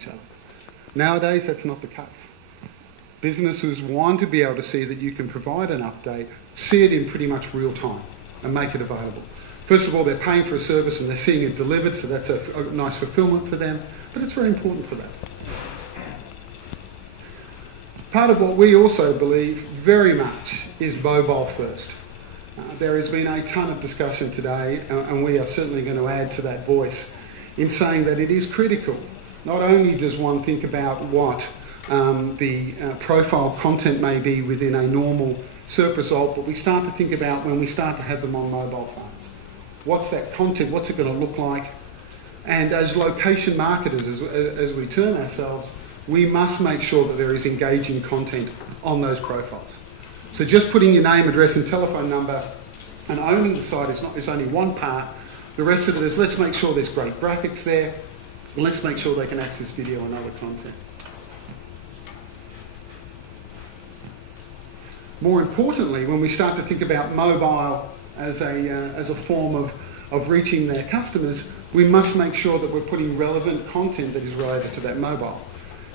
each other. Nowadays, that's not the case. Businesses want to be able to see that you can provide an update, see it in pretty much real time, and make it available. First of all, they're paying for a service and they're seeing it delivered, so that's a nice fulfillment for them, but it's very important for that. Part of what we also believe very much is mobile first. There has been a ton of discussion today, and we are certainly going to add to that voice in saying that it is critical. Not only does one think about what the profile content may be within a normal SERP result, but we start to think about when we start to have them on mobile phones. What's that content? What's it going to look like? And as location marketers, as we term ourselves, we must make sure that there is engaging content on those profiles. So just putting your name, address and telephone number and owning the site is only one part. The rest of it is let's make sure there's great graphics there, and let's make sure they can access video and other content. More importantly, when we start to think about mobile as a form of reaching their customers, we must make sure that we're putting relevant content that is related to that mobile.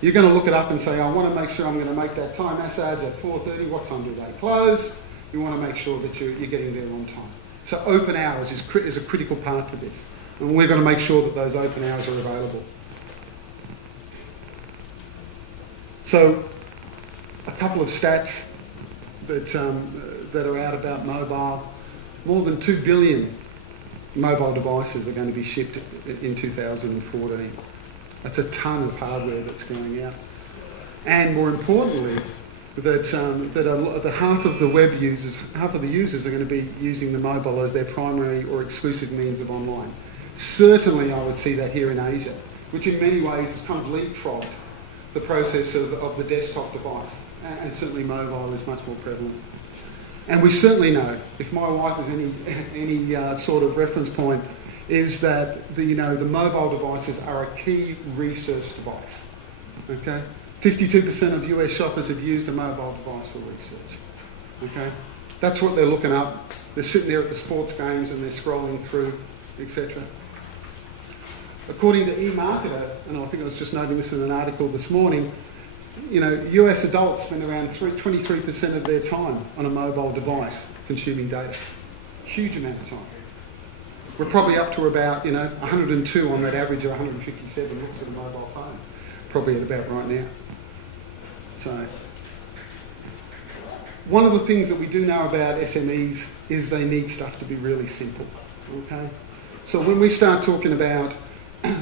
You're going to look it up and say, I want to make sure I'm going to make that Thai massage at 4:30. What time do they close? You want to make sure that you're getting there on time. So open hours is a critical part to this. And we're going to make sure that those open hours are available. So a couple of stats that are out about mobile. More than 2 billion mobile devices are going to be shipped in 2014. That's a ton of hardware that's going out. And more importantly, that half of the web users, half of the users are going to be using the mobile as their primary or exclusive means of online. Certainly I would see that here in Asia, which in many ways has kind of leapfrogged the process of the desktop device. And certainly mobile is much more prevalent. And we certainly know, if my wife is any sort of reference point, is that the mobile devices are a key research device. Okay, 52% of US shoppers have used a mobile device for research. Okay, that's what they're looking up. They're sitting there at the sports games and they're scrolling through, etc. According to eMarketer, and I think I was just noting this in an article this morning, US adults spend around 23% of their time on a mobile device consuming data. Huge amount of time. We're probably up to about 102 on that average of 157 looks at a mobile phone. Probably at about right now. So one of the things that we do know about SMEs is they need stuff to be really simple. Okay? So when we start talking about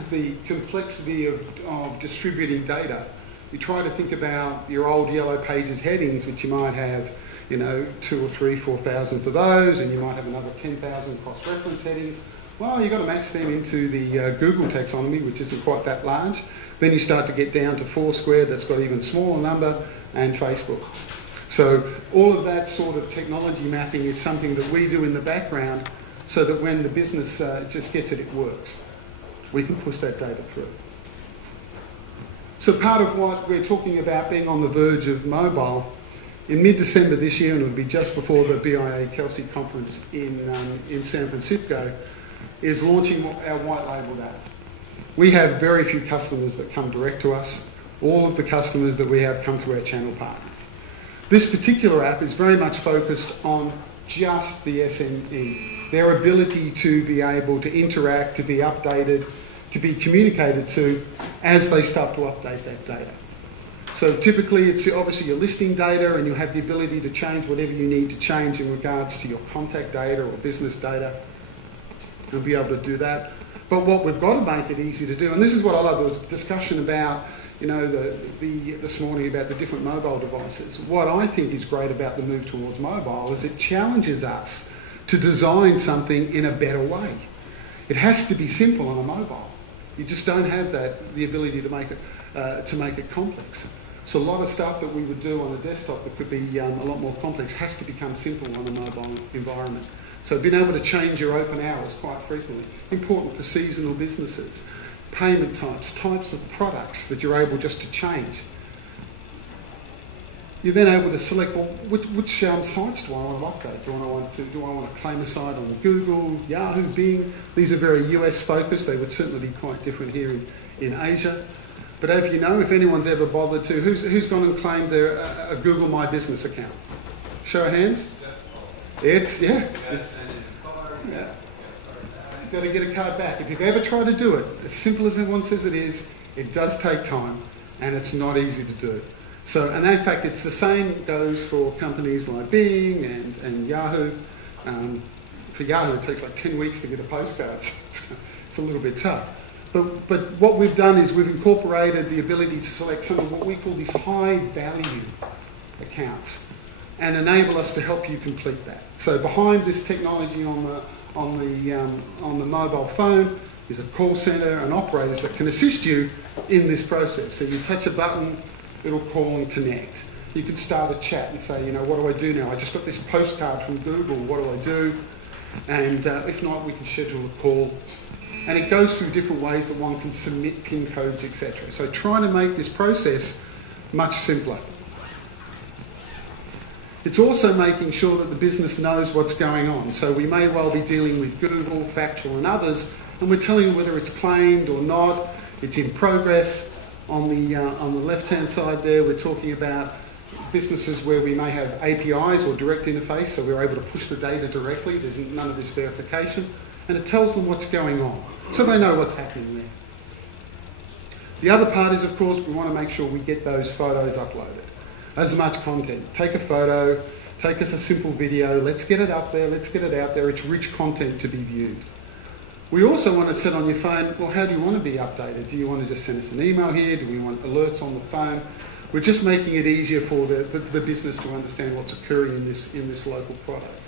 the complexity of distributing data, you try to think about your old Yellow Pages headings, which you might have, 2 or 3, 4,000 of those, and you might have another 10,000 cross-reference headings. Well, you've got to match them into the Google taxonomy, which isn't quite that large. Then you start to get down to Foursquare, that's got even smaller number, and Facebook. So all of that sort of technology mapping is something that we do in the background so that when the business just gets it, it works. We can push that data through. So part of what we're talking about being on the verge of mobile, in mid-December this year, and it would be just before the BIA Kelsey conference in San Francisco, is launching our white label app. We have very few customers that come direct to us. All of the customers that we have come to our channel partners. This particular app is very much focused on just the SME, their ability to be able to interact, to be updated, to be communicated to as they start to update that data. So typically it's obviously your listing data, and you have the ability to change whatever you need to change in regards to your contact data or business data, and be able to do that. But what we've got to make it easy to do, and this is what I love, there was a discussion about this morning about the different mobile devices. What I think is great about the move towards mobile is it challenges us to design something in a better way. It has to be simple on a mobile. You just don't have the ability to make it complex. So a lot of stuff that we would do on a desktop that could be a lot more complex has to become simple on a mobile environment. So being able to change your open hours quite frequently, important for seasonal businesses, payment types of products that you're able just to change. You're then able to select, well, which sites do I want to update? Do I want to claim a site on Google, Yahoo, Bing? These are very US focused. They would certainly be quite different here in Asia. But as you know, if anyone's ever bothered to, who's gone and claimed a Google My Business account? Show of hands. It's, yeah. You've got to get a card back. If you've ever tried to do it, as simple as everyone says it is, it does take time and it's not easy to do. So, and in fact, it's the same goes for companies like Bing and Yahoo. For Yahoo, it takes like 10 weeks to get a postcard. It's a little bit tough. But what we've done is we've incorporated the ability to select some of what we call these high value accounts and enable us to help you complete that. So behind this technology on the mobile phone is a call centre and operators that can assist you in this process. So you touch a button, it'll call and connect. You can start a chat and say, you know, what do I do now? I just got this postcard from Google, what do I do? And if not, we can schedule a call. And it goes through different ways that one can submit PIN codes, etc. So trying to make this process much simpler. It's also making sure that the business knows what's going on. So we may well be dealing with Google, Factual and others, and we're telling you whether it's claimed or not. It's in progress. On the left-hand side there, we're talking about businesses where we may have APIs or direct interface, so we're able to push the data directly. There's none of this verification. And it tells them what's going on, so they know what's happening there. The other part is, of course, we want to make sure we get those photos uploaded. As much content. Take a photo, take us a simple video, let's get it up there, let's get it out there. It's rich content to be viewed. We also want to set on your phone, well, how do you want to be updated? Do you want to just send us an email here? Do we want alerts on the phone? We're just making it easier for the business to understand what's occurring in this local product.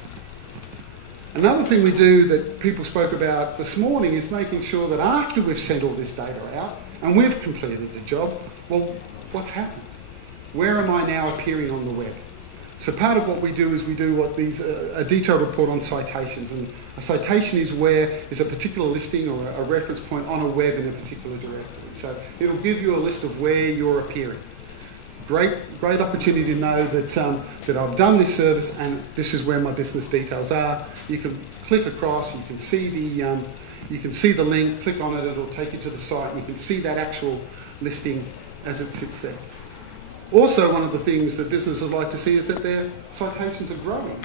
Another thing we do that people spoke about this morning is making sure that after we've sent all this data out and we've completed the job, well, what's happened? Where am I now appearing on the web? So part of what we do is we do a detailed report on citations, and a citation is where is a particular listing or a reference point on a web in a particular directory. So it'll give you a list of where you're appearing. Great opportunity to know that I've done this service and this is where my business details are. You can click across, you can see the link, click on it, it'll take you to the site, and you can see that actual listing as it sits there. Also, one of the things that businesses like to see is that their citations are growing.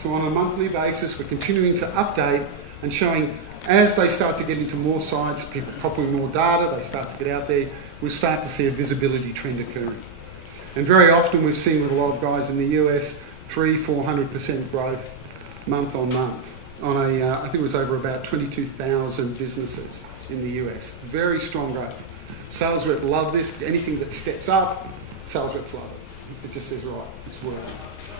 So on a monthly basis, we're continuing to update and showing as they start to get into more sites, people copying more data, they start to get out there, we start to see a visibility trend occurring. And very often we've seen with a lot of guys in the US, 300-400% growth month on month. On I think it was over about 22,000 businesses in the US. Very strong growth. Sales rep love this. Anything that steps up, sales reps love it. It just says, right, it's working.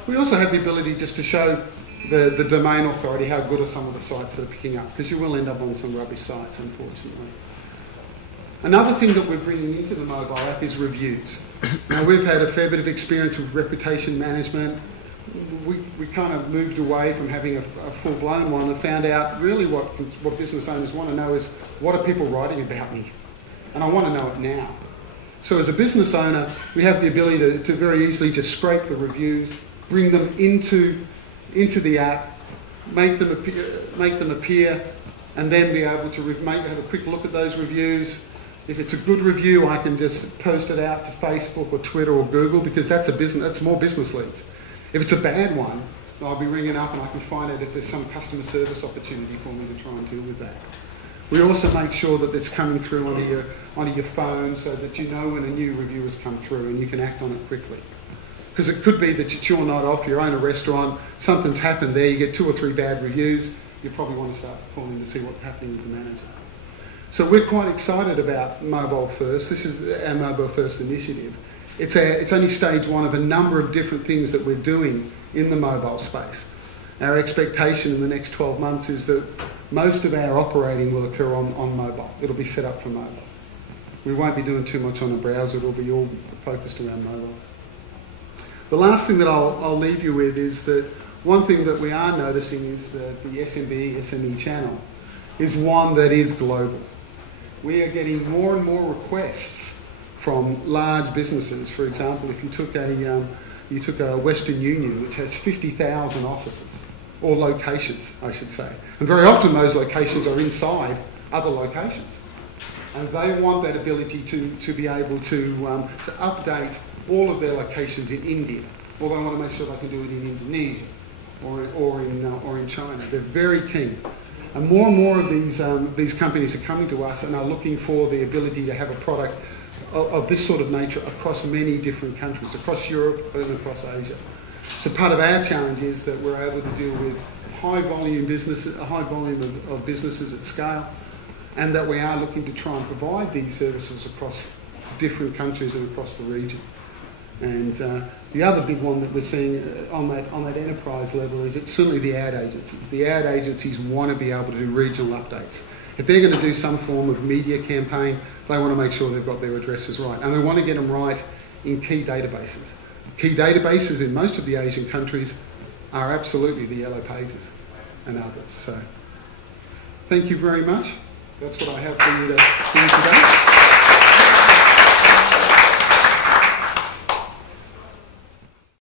We also have the ability just to show the domain authority how good are some of the sites that are picking up, because you will end up on some rubbish sites, unfortunately. Another thing that we're bringing into the mobile app is reviews. Now, we've had a fair bit of experience with reputation management. We kind of moved away from having a full-blown one and found out really what business owners want to know is, what are people writing about me? And I want to know it now. So as a business owner, we have the ability to very easily just scrape the reviews, bring them into the app, make them appear, and then be able to have a quick look at those reviews. If it's a good review, I can just post it out to Facebook or Twitter or Google, because that's more business leads. If it's a bad one, I'll be ringing up and I can find out if there's some customer service opportunity for me to try and deal with that. We also make sure that it's coming through onto your phone so that you know when a new review has come through and you can act on it quickly. Because it could be that it's your night off, you own a restaurant, something's happened there, you get 2 or 3 bad reviews, you probably want to start calling to see what's happening with the manager. So we're quite excited about Mobile First. This is our Mobile First initiative. It's only stage 1 of a number of different things that we're doing in the mobile space. Our expectation in the next 12 months is that most of our operating will occur on mobile. It'll be set up for mobile. We won't be doing too much on a browser. It'll be all focused around mobile. The last thing that I'll leave you with is that one thing that we are noticing is that the SME channel is one that is global. We are getting more and more requests from large businesses. For example, if you took a Western Union, which has 50,000 offices, or locations, I should say. And very often those locations are inside other locations. And they want that ability to be able to update all of their locations in India, or they want to make sure they can do it in Indonesia or in China. They're very keen. And more of these companies are coming to us and are looking for the ability to have a product of this sort of nature across many different countries, across Europe and across Asia. So part of our challenge is that we're able to deal with high volume businesses, a high volume of businesses at scale, and that we are looking to try and provide these services across different countries and across the region. And the other big one that we're seeing on that enterprise level is it's certainly the ad agencies. The ad agencies want to be able to do regional updates. If they're going to do some form of media campaign, they want to make sure they've got their addresses right. And they want to get them right in key databases. Key databases in most of the Asian countries are absolutely the Yellow Pages and others. So thank you very much. That's what I have for you today.